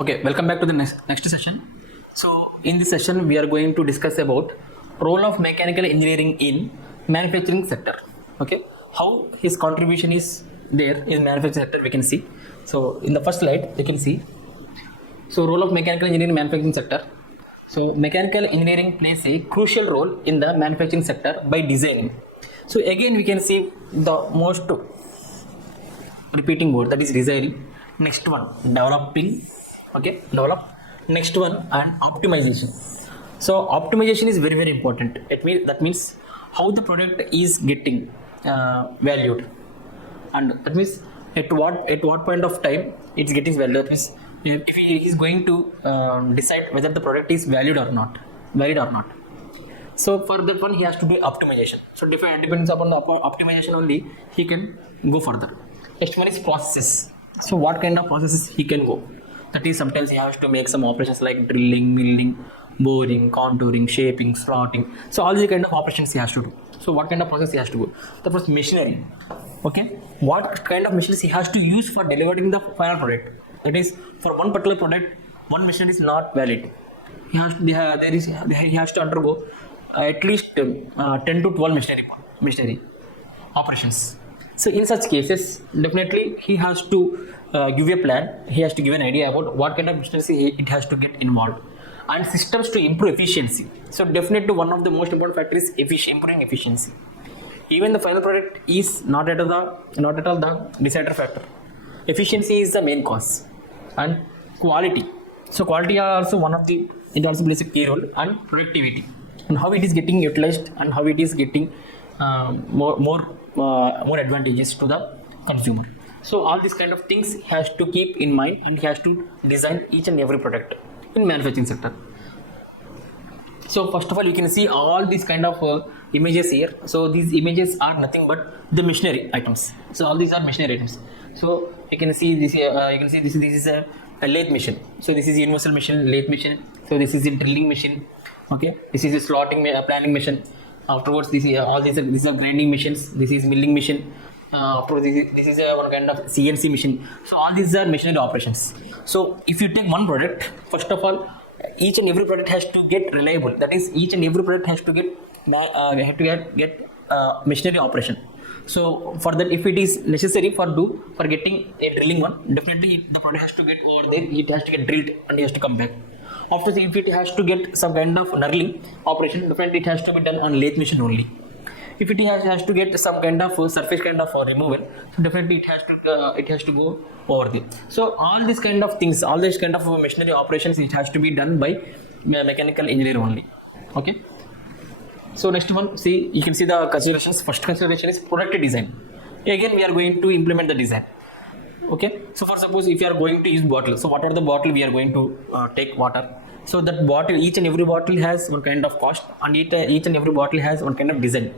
Okay, welcome back to the next session. So in this session we are going to discuss about role of mechanical engineering in manufacturing sector. Okay, how his contribution is there in manufacturing sector we can see. So in the first slide you can see, so role of mechanical engineering in manufacturing sector. So mechanical engineering plays a crucial role in the manufacturing sector by designing. So again we can see the most repeating word, that is designing. Next one, developing. Okay, develop. Next one, and optimization. So optimization is very important. That means how the product is getting valued, and that means at what point of time it's getting valued. That means if he is going to decide whether the product is valid or not. So for that one he has to do optimization. So depends upon the optimization only he can go further. Next one is processes. So what kind of processes he can go? That is, sometimes he has to make some operations like drilling, milling, boring, contouring, shaping, slotting. So all these kind of operations he has to do. So what kind of process he has to go? The first, machinery. Okay, what kind of machines he has to use for delivering the final product? That is, for one particular product, one machine is not valid. He has to undergo at least 10 to 12 machinery operations. So in such cases, definitely he has to give a plan. He has to give an idea about what kind of machinery it has to get involved, and systems to improve efficiency. So definitely one of the most important factors is improving efficiency. Even the final product is not at all the decider factor. Efficiency is the main cause, and quality. So quality are also one of the, it also plays a key role, and productivity, and how it is getting utilized and how it is getting more advantages to the consumer. So all these kind of things he has to keep in mind, and he has to design each and every product in manufacturing sector. So first of all, you can see all these kind of images here. So these images are nothing but the machinery items. So all these are machinery items. So you can see this. This is a lathe machine. So this is universal machine, lathe machine. So this is a drilling machine. Okay, this is a slotting planning machine. Afterwards, these are grinding machines. This is milling machine. Afterwards, this is one kind of CNC machine. So all these are machinery operations. So if you take one product, first of all, each and every product has to get reliable. That is, each and every product has to get machinery operation. So for that, if it is necessary for getting a drilling one, definitely the product has to get over there. It has to get drilled and it has to come back. After, if it has to get some kind of knurling operation, definitely it has to be done on lathe machine only. If it has to get some kind of surface kind of removal, so definitely it has to go over there. So all these kind of things, all these kind of machinery operations, it has to be done by mechanical engineer only. Okay. So next one, see, you can see the considerations. First consideration is product design. Again, we are going to implement the design. Okay. So for suppose if you are going to use bottle, so what are the bottle we are going to take water? So that bottle, each and every bottle has one kind of cost, and each and every bottle has one kind of design.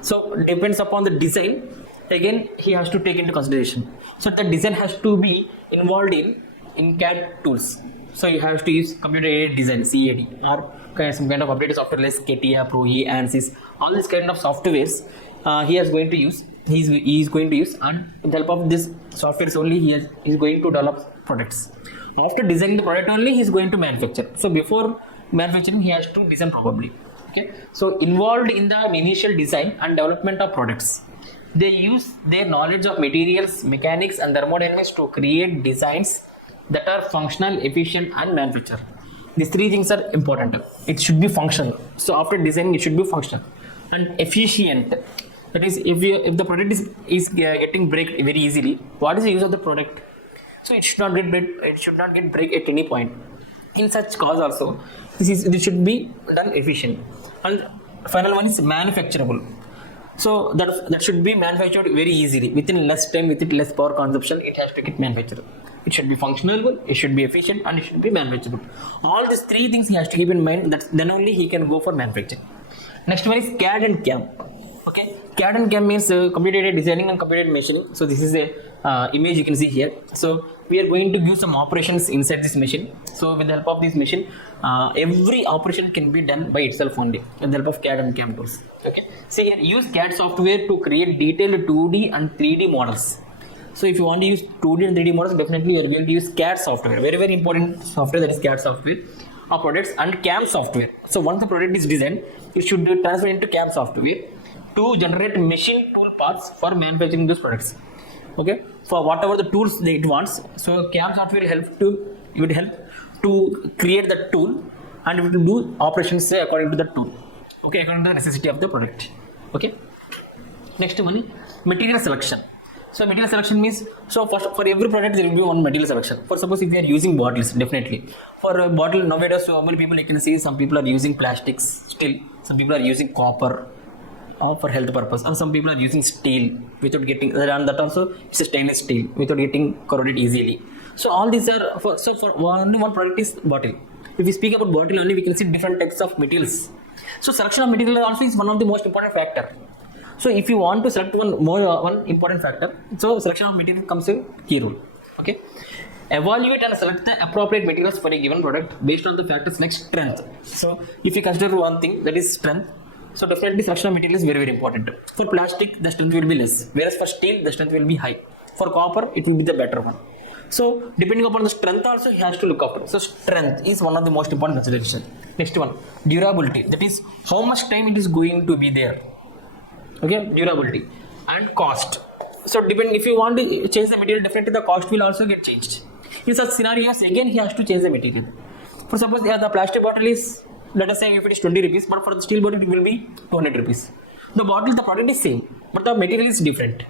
So depends upon the design, again he has to take into consideration. So the design has to be involved in CAD tools. So you have to use computer aided design, CAD, or some kind of updated software like CATIA, ProE, ANSYS. All these kind of softwares he is going to use. He is going to use, and with the help of this softwares only he is going to develop products. After designing the product only he is going to manufacture. So before manufacturing he has to design probably. Okay, so involved in the initial design and development of products, they use their knowledge of materials, mechanics, and thermodynamics to create designs that are functional, efficient, and manufacture. These three things are important. It should be functional. So after designing, it should be functional and efficient. That is, if the product is getting break very easily, what is the use of the product? So it should not get break. It should not get break at any point. In such cause also, this should be done efficient. And final one is manufacturable. So that should be manufactured very easily within less time, within less power consumption. It has to get manufactured. It should be functional, it should be efficient, and it should be manufacturable. All these three things he has to keep in mind. That then only he can go for manufacturing. Next one is CAD and CAM. Okay, CAD and CAM means computer aided designing and computer aided machining. So this is a image you can see here. So we are going to give some operations inside this machine. So with the help of this machine, every operation can be done by itself only with the help of CAD and CAM tools. Okay. See here, use CAD software to create detailed 2D and 3D models. So if you want to use 2D and 3D models, definitely you are going to use CAD software. Very, very important software, that is CAD software of products, and CAM software. So once the product is designed, it should be transferred into CAM software to generate machine tool parts for manufacturing those products. Okay, for whatever the tools that it wants. So CAM software will help to create the tool, and it will do operations according to the tool. Okay, according to the necessity of the product. Okay. Next one, material selection. So material selection means, so first for every product there will be one material selection. For suppose if we are using bottles, definitely for a bottle nowadays, so many people you can see, some people are using plastics still, some people are using copper for health purpose, and some people are using steel without getting, and that also is a stainless steel without getting corroded easily. So all these are for only one product is bottle. If we speak about bottle only, we can see different types of materials. So selection of material also is one of the most important factor. So if you want to select one important factor, so selection of material comes a key role. Okay. Evaluate and select the appropriate materials for a given product based on the factors like strength. So if you consider one thing, that is strength, so definitely selection of material is very, very important. For plastic, the strength will be less, whereas for steel, the strength will be high. For copper, it will be the better one. So depending upon the strength also, he has to look after. So strength is one of the most important consideration. Next one, durability. That is how much time it is going to be there. Okay, durability and cost. So depending, if you want to change the material, definitely the cost will also get changed. In such scenarios, again he has to change the material. For suppose the plastic bottle is, let us say if it is 20 rupees, but for the steel bottle it will be 200 rupees. The product is same, but the material is different.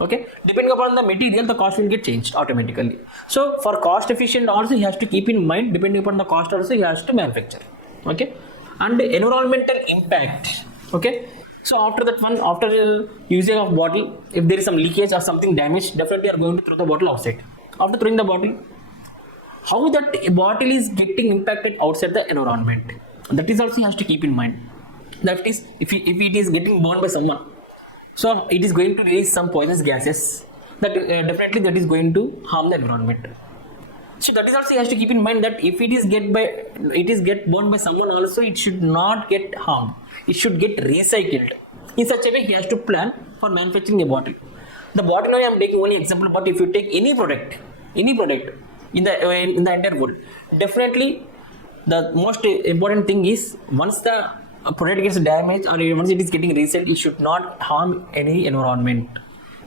Okay, depending upon the material, the cost will get changed automatically. So for cost efficient also, he has to keep in mind, depending upon the cost also, he has to manufacture. Okay, and environmental impact. Okay. So after that one, after using of bottle, if there is some leakage or something damaged, definitely are going to throw the bottle outside. After throwing the bottle, how that bottle is getting impacted outside the environment, that is also has to keep in mind. That is, if it is getting burned by someone, so it is going to release some poisonous gases. That definitely that is going to harm the environment. So that is also he has to keep in mind that if it is get burned by someone also, it should not get harmed. It should get recycled. In such a way, he has to plan for manufacturing a bottle. The bottle I am taking only example, but if you take any product in the entire world, definitely the most important thing is once the product gets damaged or once it is getting recycled, it should not harm any environment.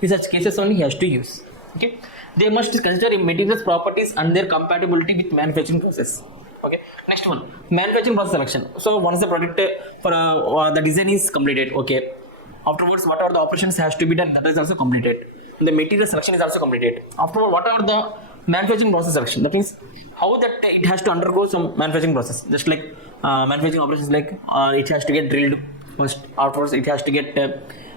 In such cases only he has to use. Okay. They must consider materials properties and their compatibility with manufacturing process. Okay. Next one, manufacturing process selection. So once the product for the design is completed, okay. Afterwards, what are the operations has to be done, that is also completed. The material selection is also completed. Afterwards, what are the manufacturing process selection? That means how that it has to undergo some manufacturing process. Just like manufacturing operations, like it has to get drilled first. Afterwards, it has to get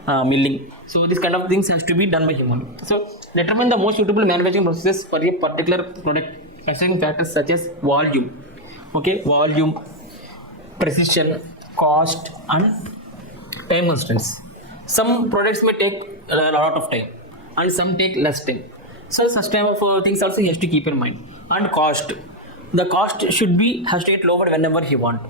milling. So this kind of things has to be done by human. So determine the most suitable manufacturing processes for a particular product, considering factors such as volume. Okay, volume, precision, cost, and time constraints. Some products may take a lot of time, and some take less time. So such type of things also he has to keep in mind. And cost, the cost has to get lowered whenever he want.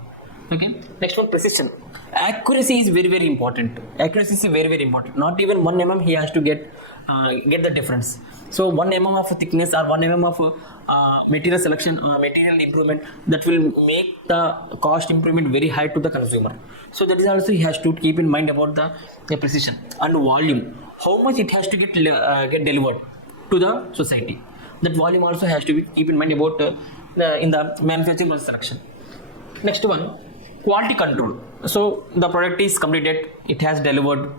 Okay. Next one, precision. Accuracy is very, very important. Accuracy is very, very important. Not even 1 mm he has to get the difference. So 1 mm of thickness or 1 mm of material selection or material improvement, that will make the cost improvement very high to the consumer. So that is also he has to keep in mind about the precision. And volume, how much it has to get delivered to the society. That volume also has to be keep in mind about in the manufacturing process selection. Next one, quality control. So the product is completed, it has delivered.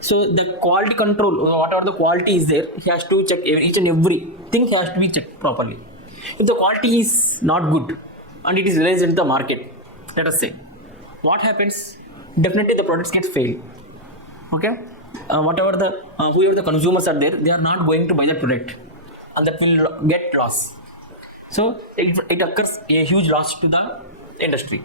So the quality control, whatever the quality is there, he has to check each and every thing has to be checked properly. If the quality is not good and it is released into the market, let us say, what happens? Definitely the products get failed. Okay, whoever the consumers are there, they are not going to buy the product, and that will get loss. So it occurs a huge loss to the industry.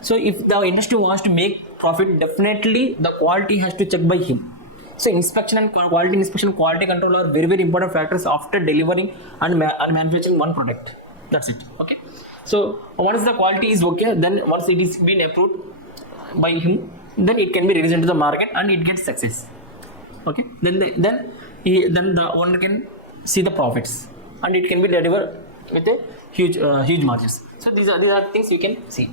So if the industry wants to make profit, definitely the quality has to check by him. So inspection and quality inspection, quality control are very very important factors after delivering and manufacturing one product. That's it. Okay. So once the quality is okay, then once it is been approved by him, then it can be released into the market and it gets success. Okay. Then the owner can see the profits and it can be delivered with a huge margins. So these are things you can see.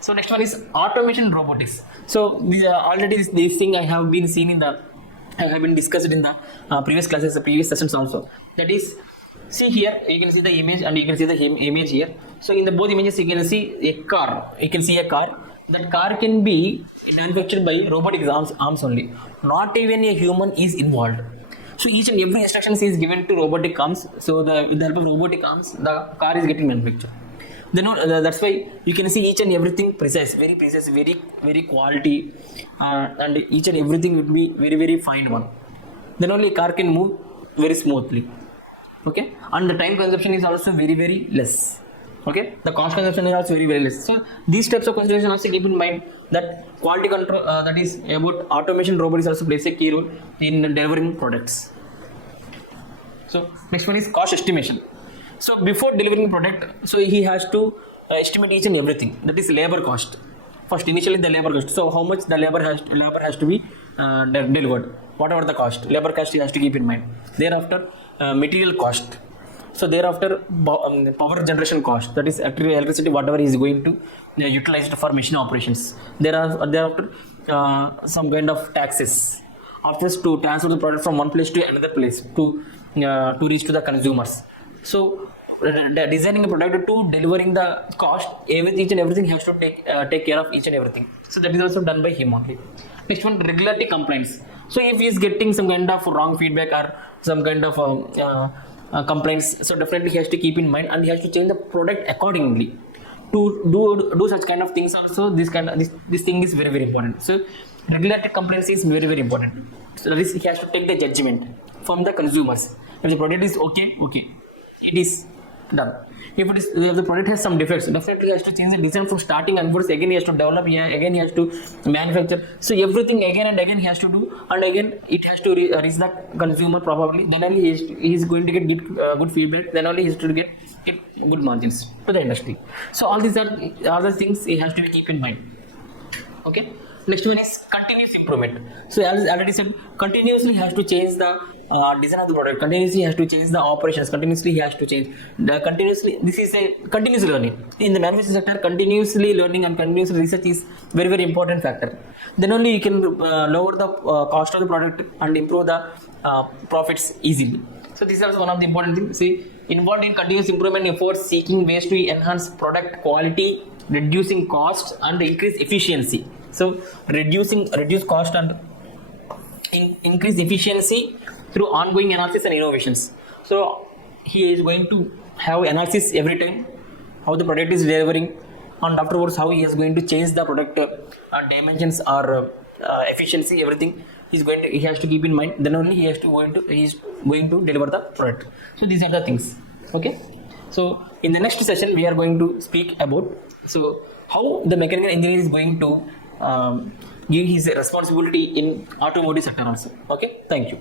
So next one is automation and robotics. So these are already this thing I have been discussed in the previous classes, the previous sessions also. That is, see here you can see the image and you can see the image here. So in the both images you can see a car. You can see a car. That car can be manufactured by robotic arms only. Not even a human is involved. So each and every instruction is given to robotic arms. So with the help of robotic arms, the car is getting manufactured. That's why you can see each and everything precise, very very quality, and each and everything would be very very fine one. Then only a car can move very smoothly. Okay, and the time consumption is also very very less. Okay, the cost consumption is also very very less. So these types of consideration also keep in mind that quality control, that is about automation, robotics also plays a key role in delivering products. So next one is cost estimation. So before delivering product, so he has to estimate each and everything. That is labor cost. First, initially the labor cost. So how much the labor has to be delivered. Whatever the cost, labor cost he has to keep in mind. Thereafter, material cost. So thereafter, power generation cost. That is actually electricity, whatever he is going to utilize it for machine operations. Thereafter, some kind of taxes. After to transfer the product from one place to another place to reach to the consumers. So designing a product to delivering the cost, each and everything has to take care of each and everything. So that is also done by him only. Next one, regulatory complaints. So if he is getting some kind of wrong feedback or some kind of complaints, so definitely he has to keep in mind and he has to change the product accordingly. To do such kind of things also, this thing is very very important. So regulatory complaints is very very important. So that is, he has to take the judgment from the consumers. If the product is okay, it is done. If the product has some defects, definitely he has to change the design from starting onwards. Again he has to develop, again he has to manufacture. So everything again and again he has to do, and again it has to reach the consumer probably. Then only he is going to get good feedback. Then only he has to get good margins to the industry. So all these are other things he has to keep in mind. Okay. Next one is continuous improvement. So as I already said, continuously he has to change the design of the product. Continuously he has to change the operations. Continuously he has to change this is a continuous learning. In the manufacturing sector, continuously learning and continuous research is very very important factor. Then only you can lower the cost of the product and improve the profits easily. So this is one of the important things. See, involved in continuous improvement efforts, seeking ways to enhance product quality, reducing costs and increase efficiency. So reduce cost and increase efficiency through ongoing analysis and innovations. So he is going to have analysis every time how the product is delivering, and afterwards how he is going to change the product dimensions or efficiency, everything he has to keep in mind. Then only he is going to deliver the product. So these are the things. Okay. So in the next session we are going to speak about how the mechanical engineer is going to give his responsibility in automotive sector also. Okay, thank you.